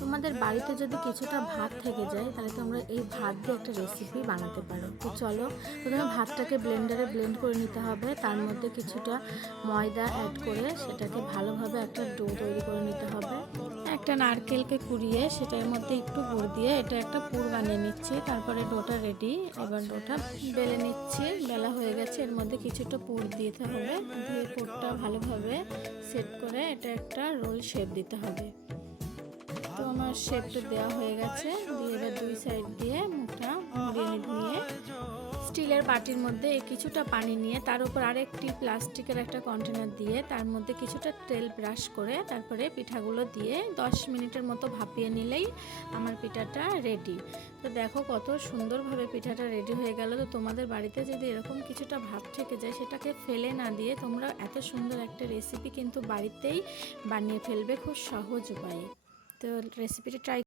তোমাদের বাড়িতে যদি কিছুটা ভাত থেকে যায় তাহলে তোমরা এই ভাত দিয়ে একটা রেসিপি বানাতে পারো। তো চলো, প্রথমে ভাতটাকে ব্লেন্ডারে ব্লেন্ড করে নিতে হবে। তার মধ্যে কিছুটা ময়দা অ্যাড করে সেটাকে ভালোভাবে একটা ডো তৈরি করে নিতে হবে। একটা নারকেলকে কুড়িয়ে সেটার মধ্যে একটু গুড় দিয়ে এটা একটা পুর বানিয়ে নিচ্ছি। তারপরে ডোটা রেডি। এবার ডোটা বেলে নিচ্ছি। বেলা হয়ে গেছে, এর মধ্যে কিছুটা পুর দিতে হবে। দিয়ে পুরটা ভালোভাবে সেট করে এটা একটা রোল শেপ দিতে হবে। তো আমার শেপটা দেওয়া হয়ে গেছে। দিয়ে এবার দুই সাইড দিয়ে মুখটা মুড়িয়ে নিয়ে স্টিলের বাটির মধ্যে কিছুটা পানি নিয়ে তার উপর আরেকটি প্লাস্টিকের একটা কন্টেনার দিয়ে তার মধ্যে কিছুটা তেল ব্রাশ করে তারপরে পিঠাগুলো দিয়ে 10 মিনিটের মতো ভাপিয়ে নিলেই আমার পিঠাটা রেডি। তো দেখো কত সুন্দরভাবে পিঠাটা রেডি হয়ে গেল। তো তোমাদের বাড়িতে যদি এরকম কিছুটা ভাত থেকে যায় সেটাকে ফেলে না দিয়ে তোমরা এত সুন্দর একটা রেসিপি কিন্তু বাড়িতেই বানিয়ে ফেলবে খুব সহজ উপায়ে। তো রেসিপিটি ট্রাই